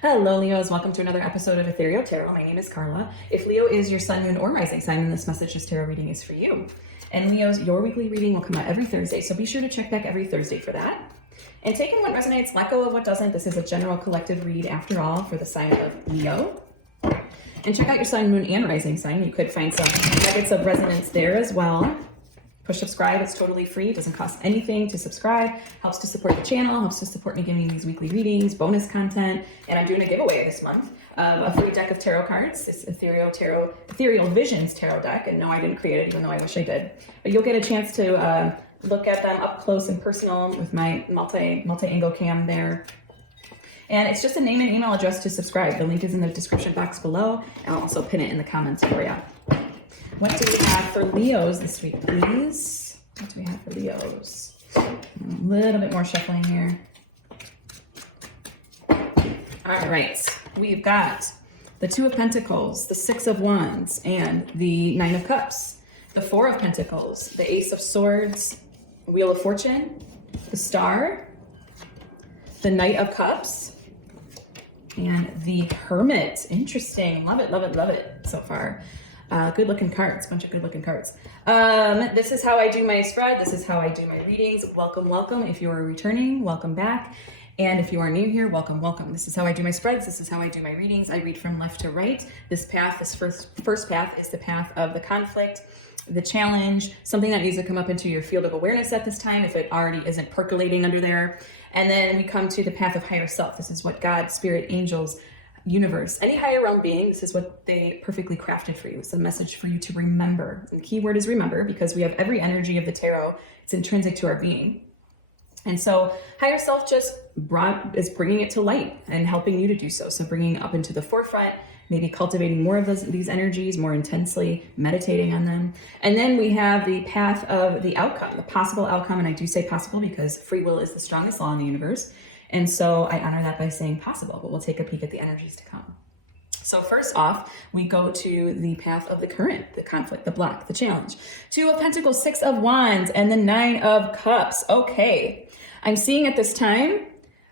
Hello, Leos. Welcome to another episode of Ethereal Tarot. My name is Carla. If Leo is your sun, moon, or rising sign, then this message, this tarot reading is for you. And Leos, your weekly reading will come out every Thursday, so be sure to check back every Thursday for that. And take in what resonates, let go of what doesn't. This is a general collective read, after all, for the sign of Leo. And check out your sun, moon, and rising sign. You could find some nuggets of resonance there as well. Push subscribe, it's totally free, doesn't cost anything to subscribe, helps to support the channel, helps to support me giving these weekly readings, bonus content, and I'm doing a giveaway this month of a free deck of tarot cards, this Ethereal Visions tarot deck, and no, I didn't create it, even though I wish I did. But you'll get a chance to look at them up close and personal with my multi-angle cam there. And it's just a name and email address to subscribe. The link is in the description box below, and I'll also pin it in the comments for you. What do we have for Leos this week, please? What do we have for Leos? A little bit more shuffling here. All right, we've got the Two of Pentacles, the Six of Wands, and the Nine of Cups. The Four of Pentacles, the Ace of Swords, Wheel of Fortune, the Star, the Knight of Cups, and the Hermit. Interesting. Love it, love it, love it so far. Good looking cards, bunch of good looking cards. This is how I do my spread. This is how I do my readings. Welcome, welcome. If you are returning, welcome back. And if you are new here, welcome, welcome. This is how I do my spreads. This is how I do my readings. I read from left to right. This path, this first path is the path of the conflict, the challenge, something that needs to come up into your field of awareness at this time if it already isn't percolating under there. And then we come to the path of higher self. This is what God, spirit, angels, universe, any higher realm being, this is what they perfectly crafted for you. It's a message for you to remember. And the key word is remember, because we have every energy of the tarot. It's intrinsic to our being. And so higher self just is bringing it to light and helping you to do so. So bringing it up into the forefront, maybe cultivating more of these energies more intensely, meditating on them. And then we have the path of the outcome, the possible outcome. And I do say possible because free will is the strongest law in the universe. And so I honor that by saying possible, but we'll take a peek at the energies to come. So first off, we go to the path of the current, the conflict, the block, the challenge. Two of Pentacles, Six of Wands, and the Nine of Cups. Okay, I'm seeing at this time,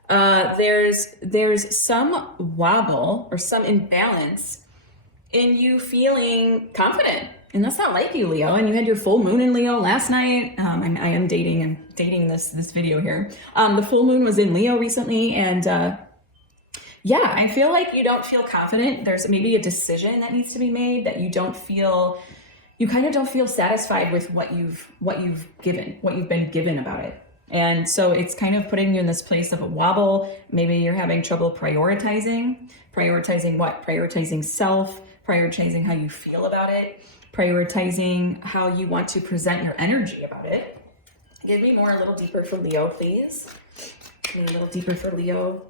there's some wobble or some imbalance in you feeling confident. And that's not like you, Leo. And you had your full moon in Leo last night. I am dating this video here. The full moon was in Leo recently. And yeah, I feel like you don't feel confident. There's maybe a decision that needs to be made that you kind of don't feel satisfied with what you've been given about it. And so it's kind of putting you in this place of a wobble. Maybe you're having trouble prioritizing what? Prioritizing self, prioritizing how you feel about it, prioritizing how you want to present your energy about it. Give me more, a little deeper for Leo, please. Give me a little deeper for Leo.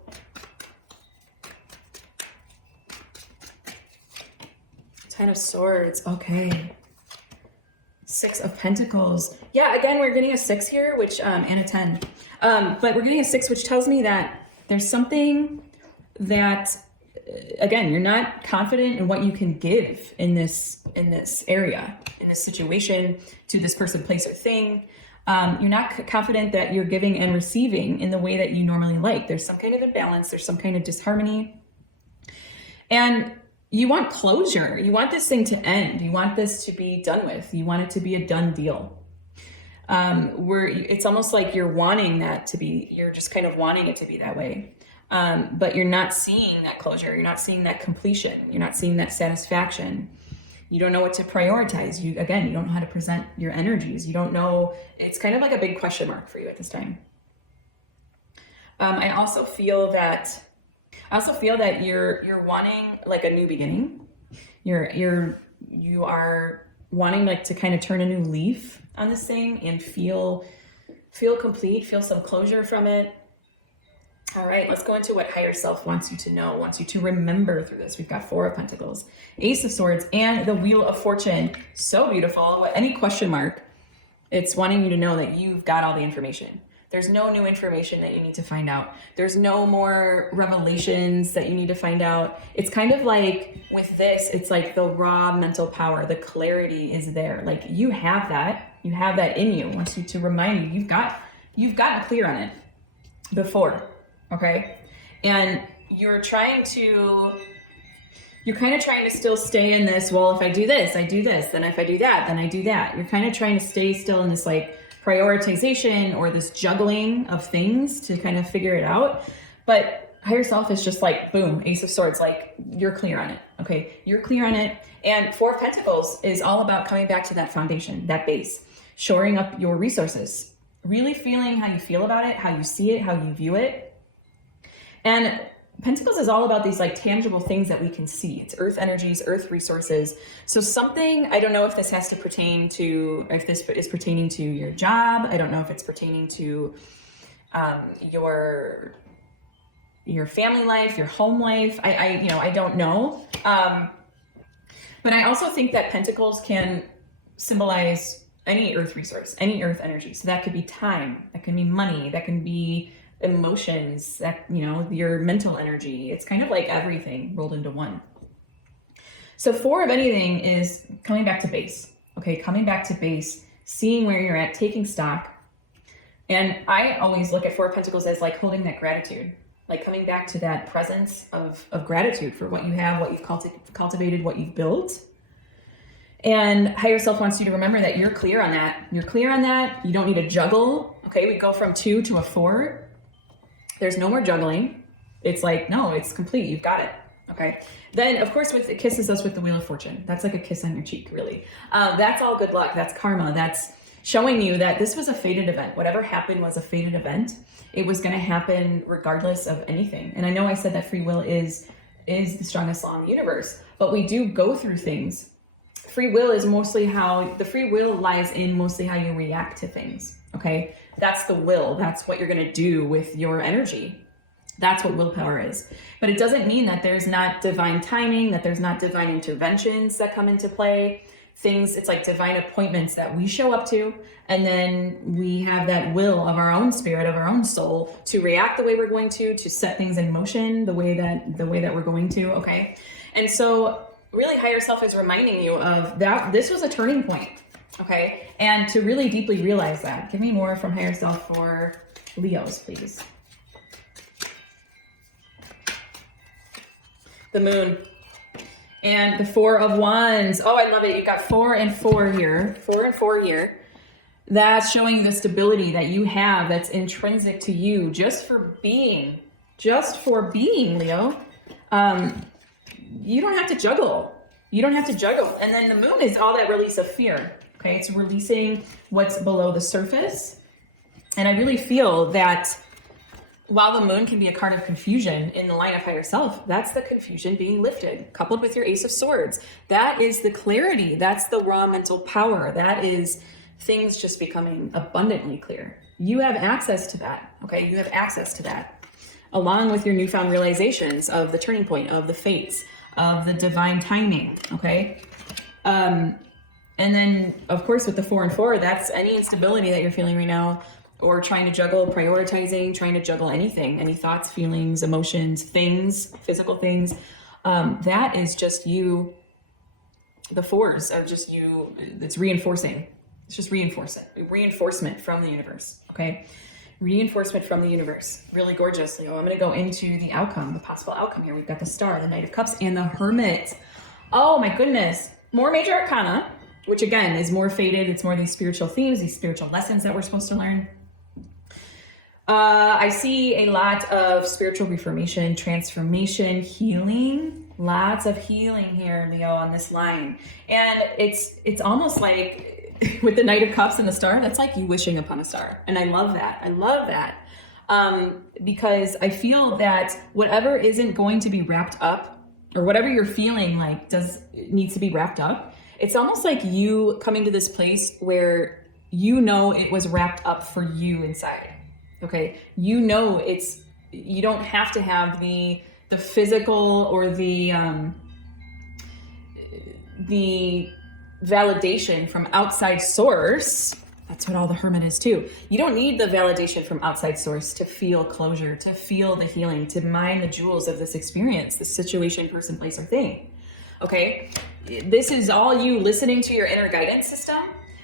Ten of Swords, okay. Six of Pentacles. Yeah, again, we're getting a 6 here, which, and a 10. But we're getting a 6, which tells me that there's something that, again, you're not confident in what you can give in this area, in this situation, to this person, place, or thing. You're not confident that you're giving and receiving in the way that you normally like. There's some kind of imbalance. There's some kind of disharmony. And you want closure. You want this thing to end. You want this to be done with. You want it to be a done deal. It's almost like you're just kind of wanting it to be that way. But you're not seeing that closure. You're not seeing that completion. You're not seeing that satisfaction. You don't know what to prioritize. You don't know how to present your energies. You don't know. It's kind of like a big question mark for you at this time. I also feel that you're wanting like a new beginning. You are wanting like to kind of turn a new leaf on this thing and feel complete, feel some closure from it. All right, let's go into what higher self wants you to know, wants you to remember through this. We've got Four of Pentacles, Ace of Swords, and the Wheel of Fortune. So beautiful. Any question mark, it's wanting you to know that you've got all the information. There's no new information that you need to find out. There's no more revelations that you need to find out. It's kind of like with this, it's like the raw mental power, the clarity is there. Like you have that in you. It wants you to remind you, you've gotten clear on it before, okay? And you're kind of trying to still stay in this, well, if I do this, I do this. Then if I do that, then I do that. You're kind of trying to stay still in this like prioritization or this juggling of things to kind of figure it out. But higher self is just like, boom, Ace of Swords, like you're clear on it. Okay, you're clear on it. And Four of Pentacles is all about coming back to that foundation, that base, shoring up your resources, really feeling how you feel about it, how you see it, how you view it. And Pentacles is all about these like tangible things that we can see. It's earth energies, earth resources. So something, I don't know if this has to pertain to, if this is pertaining to your job. I don't know if it's pertaining to your family life, your home life. I don't know. But I also think that Pentacles can symbolize any earth resource, any earth energy. So that could be time, that can be money, that can be emotions, that, your mental energy. It's kind of like everything rolled into one. So Four of anything is coming back to base. Okay, coming back to base, seeing where you're at, taking stock. And I always look at Four of Pentacles as like holding that gratitude, like coming back to that presence of gratitude for what you have, what you've cultivated, what you've built. And higher self wants you to remember that you're clear on that. You're clear on that. You don't need to juggle. Okay, we go from 2 to a 4. There's no more juggling. It's like, no, it's complete. You've got it. Okay. Then, of course, it kisses us with the Wheel of Fortune. That's like a kiss on your cheek, really. That's all good luck. That's karma. That's showing you that this was a fated event. Whatever happened was a fated event. It was going to happen regardless of anything. And I know I said that free will is the strongest law in the universe, but we do go through things. Free will is mostly the free will lies in mostly how you react to things. Okay. That's the will. That's what you're going to do with your energy. That's what willpower is. But it doesn't mean that there's not divine timing, that there's not divine interventions that come into play. It's like divine appointments that we show up to, and then we have that will of our own spirit, of our own soul, to react the way we're going to set things in motion the way that we're going to. Okay. And so really higher self is reminding you of that. This was a turning point. Okay. And to really deeply realize that. Give me more from higher self for Leos, please. The Moon. And the Four of Wands. Oh, I love it. You've got 4 and 4 here. 4 and 4 here. That's showing the stability that you have that's intrinsic to you just for being. Just for being, Leo. You don't have to juggle. You don't have to juggle. And then the Moon is all that release of fear. Okay, it's releasing what's below the surface. And I really feel that while the Moon can be a card of confusion in the line of higher self, that's the confusion being lifted, coupled with your Ace of Swords. That is the clarity. That's the raw mental power. That is things just becoming abundantly clear. You have access to that. Okay, you have access to that, along with your newfound realizations of the turning point, of the fates, of the divine timing. Okay. And then, of course, with the 4 and 4, that's any instability that you're feeling right now, or trying to juggle, prioritizing, trying to juggle anything, any thoughts, feelings, emotions, things, physical things. That is just you. The 4s are just you. It's reinforcing. It's just reinforcement from the universe. Okay. Reinforcement from the universe. Really gorgeous, Leo. I'm going to go into the outcome, the possible outcome here. We've got the Star, the Knight of Cups, and the Hermit. Oh my goodness. More major arcana, which again is more fated. It's more these spiritual themes, these spiritual lessons that we're supposed to learn. I see a lot of spiritual reformation, transformation, healing. Lots of healing here, Leo, on this line. And it's almost like with the Knight of Cups and the Star, that's like you wishing upon a star. And I love that. I love that. Because I feel that whatever isn't going to be wrapped up, or whatever you're feeling like needs to be wrapped up, it's almost like you coming to this place where you know it was wrapped up for you inside. Okay. You know, you don't have to have the physical or the validation from outside source. That's what all the Hermit is too. You don't need the validation from outside source to feel closure, to feel the healing, to mine the jewels of this experience, this situation, person, place, or thing. Okay. This is all you listening to your inner guidance system.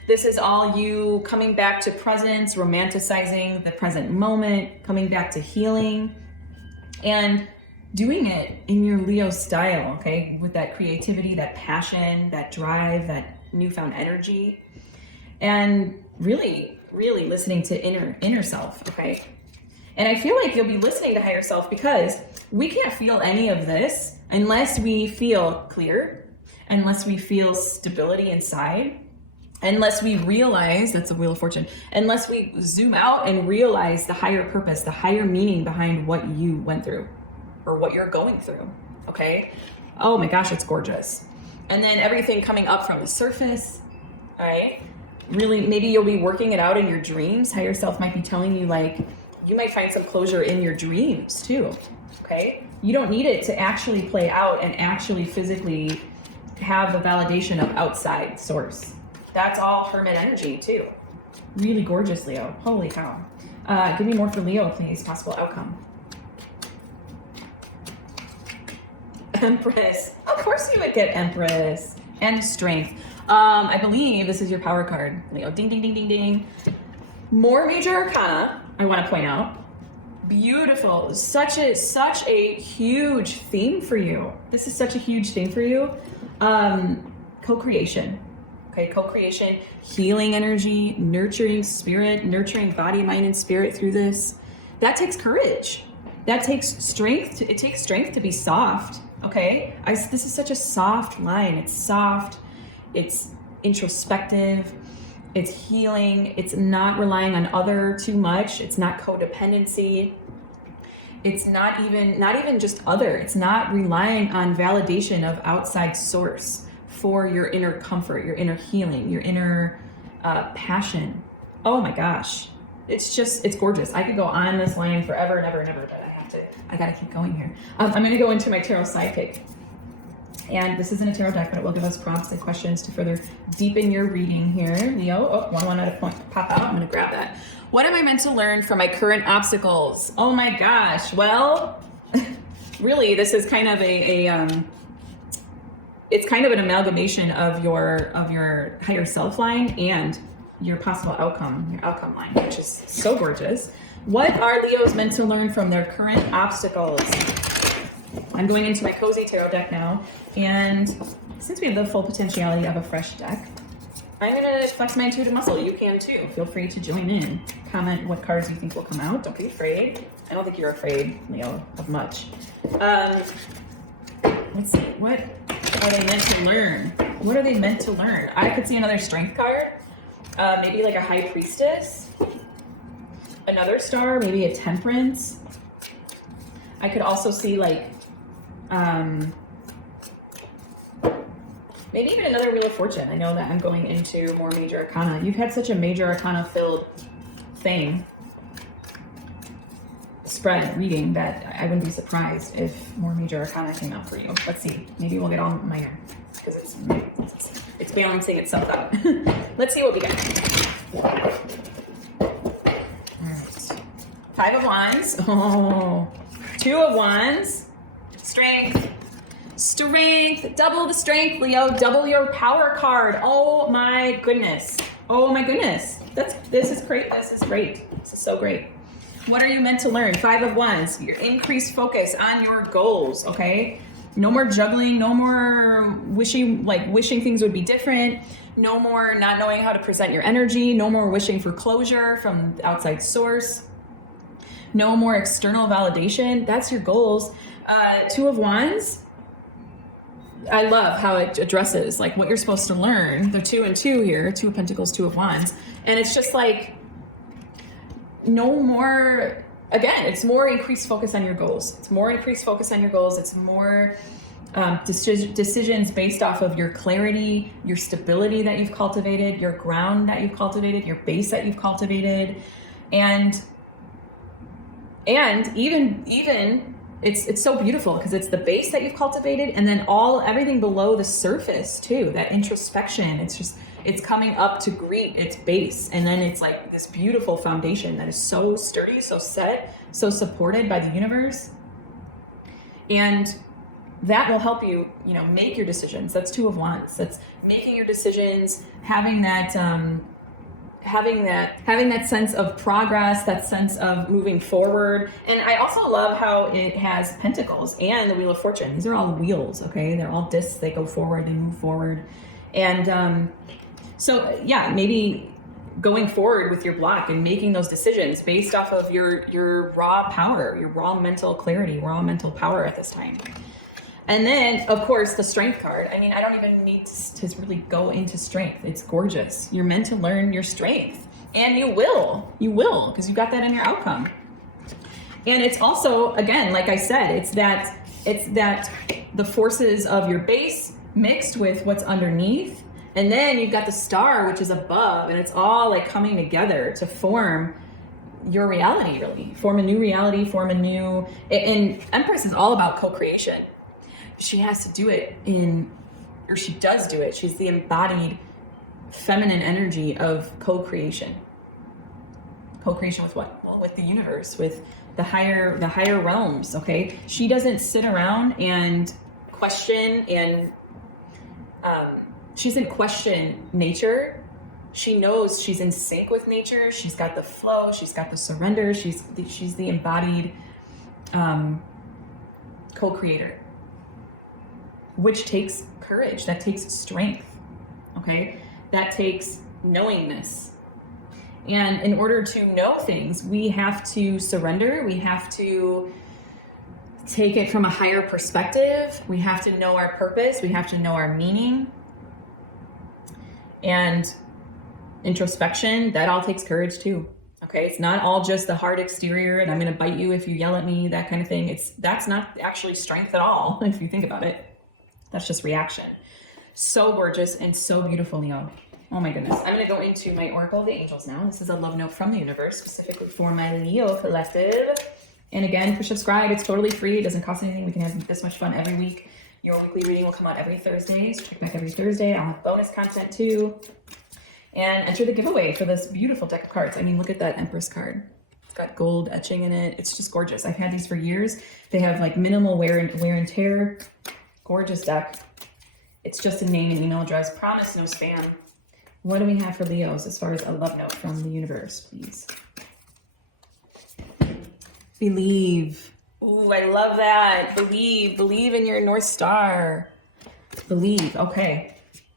This is all you coming back to presence, romanticizing the present moment, coming back to healing. And doing it in your Leo style, okay? With that creativity, that passion, that drive, that newfound energy, and really, really listening to inner self, okay? And I feel like you'll be listening to higher self because we can't feel any of this unless we feel clear, unless we feel stability inside, unless we realize, that's the Wheel of Fortune, unless we zoom out and realize the higher purpose, the higher meaning behind what you went through or what you're going through, okay? Oh my gosh, it's gorgeous. And then everything coming up from the surface, all right? Really, maybe you'll be working it out in your dreams. Higher self might be telling you, like, you might find some closure in your dreams too, okay? You don't need it to actually play out and actually physically have the validation of outside source. That's all hermit energy too. Really gorgeous, Leo. Holy cow. Give me more for Leo, please. Possible outcome. Empress. Of course you would get Empress. And Strength. I believe this is your power card, Leo. Ding, ding, ding, ding, ding. More major arcana, I want to point out. Beautiful. Such a huge theme for you. This is such a huge theme for you. Co-creation. Okay, co-creation, healing energy, nurturing spirit, nurturing body, mind, and spirit through this. That takes courage. That takes strength. It takes strength to be soft. Okay, this is such a soft line. It's soft. It's introspective. It's healing. It's not relying on other too much. It's not codependency. It's not even just other. It's not relying on validation of outside source for your inner comfort, your inner healing, your inner passion. Oh my gosh. It's gorgeous. I could go on this line forever and ever and ever, but I gotta keep going here. I'm gonna go into my tarot sidekick. And this isn't a tarot deck, but it will give us prompts and questions to further deepen your reading here. Leo, one at a point pop out. I'm gonna grab that. What am I meant to learn from my current obstacles? Oh my gosh. Well, really, this is kind of it's kind of an amalgamation of your higher self line and your possible outcome, your outcome line, which is so gorgeous. What are Leos meant to learn from their current obstacles? I'm going into my cozy tarot deck now, and since we have the full potentiality of a fresh deck, I'm gonna flex my intuitive muscle. You can too. Feel free to join in. Comment what cards you think will come out. Don't be afraid. I don't think you're afraid, Leo, of much. Let's see. What are they meant to learn? What are they meant to learn? I could see another strength card. Maybe like a high priestess. Another star, maybe a temperance. I could also see like, maybe even another Wheel of Fortune. I know that I'm going into more major arcana. You've had such a major arcana filled thing, spread reading, that I wouldn't be surprised if more major arcana came out for you. Let's see. Maybe we'll get all minor because it's balancing itself out. Let's see what we got. Five of Wands. Oh, Two of Wands. Strength. Strength. Double the strength, Leo. Double your power card. Oh my goodness. Oh my goodness. This is great. This is great. This is so great. What are you meant to learn? Five of Wands. Your increased focus on your goals. Okay. No more juggling. No more wishing things would be different. No more not knowing how to present your energy. No more wishing for closure from the outside source. No more external validation. That's your goals. Two of Wands. I love how it addresses like what you're supposed to learn. The 2 and 2 here, Two of Pentacles, Two of Wands. And it's just like, no more, again, it's more increased focus on your goals. It's more increased focus on your goals. It's more decisions based off of your clarity, your stability that you've cultivated, your ground that you've cultivated, your base that you've cultivated. And even it's so beautiful because it's the base that you've cultivated, and then everything below the surface too, that introspection. It's coming up to greet its base, and then it's like this beautiful foundation that is so sturdy, so set, so supported by the universe. And that will help you, make your decisions. That's Two of Wands. That's making your decisions, having that having that sense of progress, that sense of moving forward. And I also love how it has pentacles and the Wheel of Fortune. These are all wheels, okay? They're all discs. They go forward, they move forward. And so yeah, maybe going forward with your block and making those decisions based off of your raw power, your raw mental clarity, raw mental power at this time. And then, of course, the Strength card. I mean, I don't even need to really go into strength. It's gorgeous. You're meant to learn your strength. And you will, because you got that in your outcome. And it's also, again, like I said, it's that the forces of your base mixed with what's underneath. And then you've got the star, which is above, and it's all like coming together to form your reality, really. Form a new reality, and Empress is all about co-creation. She has to do it she does do it. She's the embodied feminine energy of co-creation. Co-creation with what? Well, with the universe, with the higher realms, okay? She doesn't sit around and question she doesn't question nature. She knows she's in sync with nature. She's got the flow, she's got the surrender, she's the embodied co-creator. Which takes courage, that takes strength, okay? That takes knowingness. And in order to know things, we have to surrender, we have to take it from a higher perspective, we have to know our purpose, we have to know our meaning. And introspection, that all takes courage too, okay? It's not all just the hard exterior and I'm gonna bite you if you yell at me, that kind of thing. That's not actually strength at all, if you think about it. That's just reaction. So gorgeous and so beautiful, Leo. Oh my goodness. I'm going to go into my Oracle of the Angels now. This is a love note from the universe, specifically for my Leo collective. And again, if you're subscribed, it's totally free. It doesn't cost anything. We can have this much fun every week. Your weekly reading will come out every Thursday. So check back every Thursday. I'll have bonus content too. And enter the giveaway for this beautiful deck of cards. I mean, look at that Empress card. It's got gold etching in it. It's just gorgeous. I've had these for years. They have like minimal wear and tear. Gorgeous deck. It's just a name and email address. Promise no spam. What do we have for Leos as far as a love note from the universe, please? Believe. Ooh, I love that. Believe. Believe in your North Star. Believe. Okay.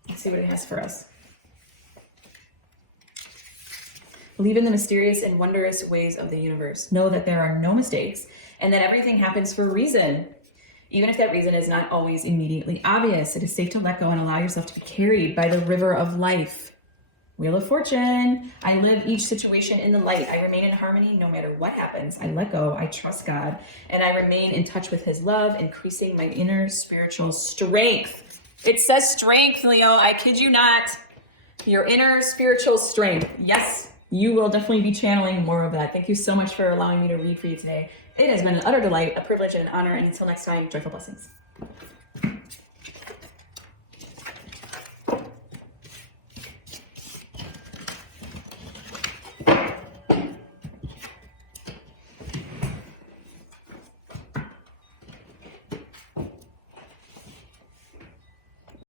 Let's see what it has for us. Believe in the mysterious and wondrous ways of the universe. Know that there are no mistakes and that everything happens for a reason. Even if that reason is not always immediately obvious, it is safe to let go and allow yourself to be carried by the river of life. Wheel of Fortune. I live each situation in the light. I remain in harmony no matter what happens. I let go. I trust God. And I remain in touch with his love, increasing my inner spiritual strength. It says strength, Leo. I kid you not. Your inner spiritual strength. Yes, you will definitely be channeling more of that. Thank you so much for allowing me to read for you today. It has been an utter delight, a privilege, and an honor. And until next time, joyful blessings.